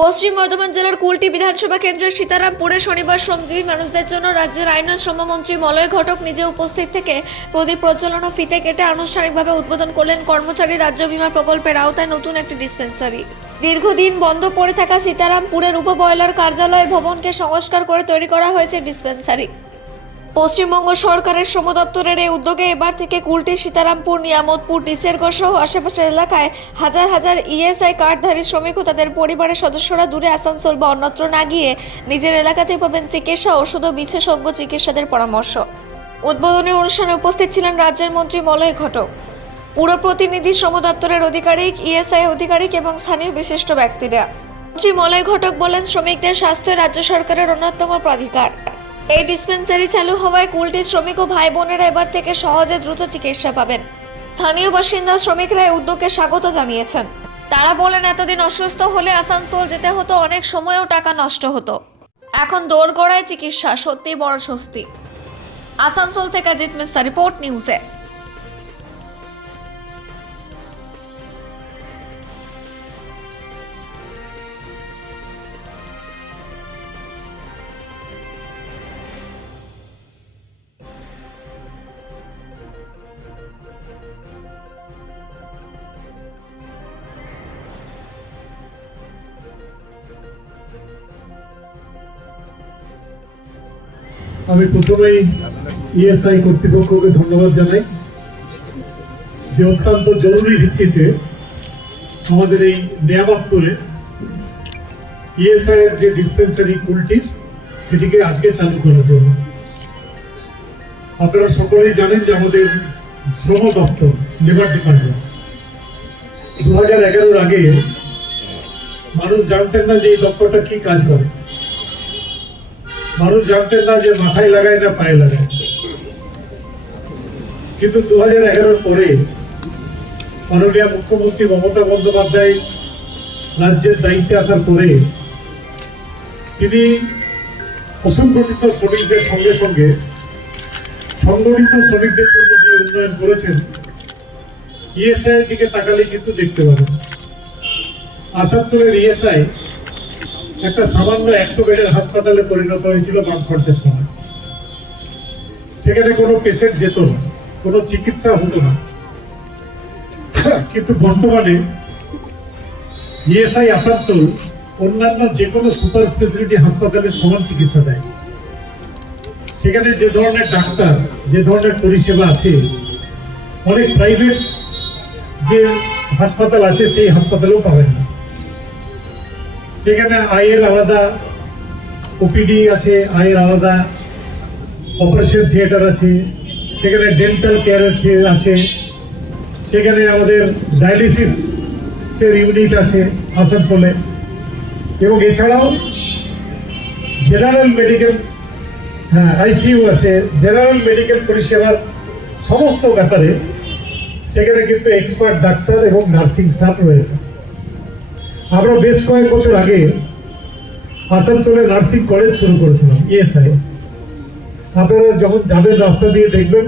পশ্চিম বর্ধমান জেলার কুলটি বিধানসভা কেন্দ্রের সীতারামপুরে শনিবার শ্রমজীবী মানুষদের জন্য রাজ্যের আইন ও শ্রমমন্ত্রী মলয় ঘটক নিজে উপস্থিত থেকে প্রদীপ প্রজ্বলন ও ফিতে কেটে আনুষ্ঠানিকভাবে উদ্বোধন করলেন কর্মচারী রাজ্য বিমা প্রকল্পের আওতায় নতুন একটি ডিসপেন্সারি দীর্ঘদিন বন্ধ পড়ে থাকা সীতারামপুরের উপবয়লার কার্যালয় ভবনকে সংস্কার করে তৈরি করা হয়েছে ডিসপেন্সারি পশ্চিমবঙ্গ সরকারের শ্রম দপ্তরের এই উদ্যোগে এবার থেকে কুলটি সীতারামপুর, নিয়ামতপুর, ডিসেরগড় সহ আশেপাশের এলাকায় হাজার হাজার ইএসআই কার্ডধারী শ্রমিক ও তাদের পরিবারের সদস্যরা দূরে আসানসোল বা অন্যত্র না গিয়ে নিজের এলাকাতেই পাবেন চিকিৎসা, ওষুধ ও বিশেষজ্ঞ চিকিৎসাদের পরামর্শ। উদ্বোধনী অনুষ্ঠানে উপস্থিত ছিলেন রাজ্যের মন্ত্রী মলয় ঘটক। পুর প্রতিনিধি শ্রম দপ্তরের আধিকারিক ইএসআই আধিকারিক এবং স্থানীয় বিশিষ্ট ব্যক্তিরা। মন্ত্রী মলয় ঘটক বলেন, শ্রমিকদের স্বাস্থ্য রাজ্য সরকারের অন্যতম প্রাধিকার। এই ডিসপেন্সারি চালু হওয়ায় কুলটি শ্রমিক ও ভাই বোনেরা এবার থেকে সহজে দ্রুত চিকিৎসা পাবেন। স্থানীয় বাসিন্দা শ্রমিকরা এই উদ্যোগকে স্বাগত জানিয়েছেন। তারা বলেন, এতদিন অসুস্থ হলে আসানসোল যেতে হতো, অনেক সময়ও টাকা নষ্ট হতো। এখন দৌড় গড়ায় চিকিৎসা সত্যি বড় স্বস্তি। আসানসোল থেকে জিৎ মিস্তা রিপোর্ট নিউজে। আমি প্রথমেই ইএসআই কর্তৃপক্ষকে ধন্যবাদ জানাই যে অত্যন্ত জরুরি ভিত্তিতে আমাদের এই নিয়ামতপুরে ইএসআই এর যে ডিসপেন্সারি কুলটির সেটিকে আজকে চালু করার জন্য। আপনারা সকলেই জানেন যে আমাদের শ্রম দপ্তর লেবার ডিপার্টমেন্ট দু হাজার এগারোর আগে মানুষ জানতেন না যে এই দপ্তরটা কি কাজ করে। মানুষ জানতেন না যে মাথায় লাগায় না পায়ে লাগায়। কিন্তু দু হাজার এগারোর পরে মাননীয় মুখ্যমন্ত্রী মমতা বন্দ্যোপাধ্যায় রাজ্যের দায়িত্বে আসার পরে তিনি অসংগঠিত শ্রমিকদের সঙ্গে সঙ্গে সংগঠিত শ্রমিকদের জন্য যে উন্নয়ন করেছেন ইএসআই দিকে তাকালে কিন্তু দেখতে পাবেন। আসানসোলের ইএসআই একটা সামান্য একশো বেডের হাসপাতালে পরিণত হয়েছিল বামফ্রন্টের সময়। সেখানে কোনো পেশেন্ট যেত না, কোনো চিকিৎসা হতো না। কিন্তু বর্তমানে ইএসআই আসানসোল অন্যান্য যে কোনো সুপার স্পেশালিটি হাসপাতালে সমান চিকিৎসা দেয়। সেখানে যে ধরনের ডাক্তার, যে ধরনের পরিষেবা আছে, অনেক প্রাইভেট যে হাসপাতাল আছে, সেই হাসপাতালেও পাবেন না। সেখানে আয়ের আলাদা ওপিডি আছে আয়ের আলাদা অপারেশন থিয়েটার আছে, সেখানে ডেন্টাল কেয়ার আছে, সেখানে আমাদের ডায়ালিসিস এর ইউনিট আছে আসানসোলে। এবং এছাড়াও জেনারেল মেডিকেল হ্যাঁ আইসিইউ আছে জেনারেল মেডিকেল পরিষেবার সমস্ত ব্যাপারে সেখানে কিন্তু এক্সপার্ট ডাক্তার এবং নার্সিং স্টাফ রয়েছে। আমরা বেশ কয়েক বছর আগে আসানসোলে নার্সিং কলেজ শুরু করেছিলাম ইএসআই আপনারা যখন যাবেন রাস্তা দিয়ে দেখবেন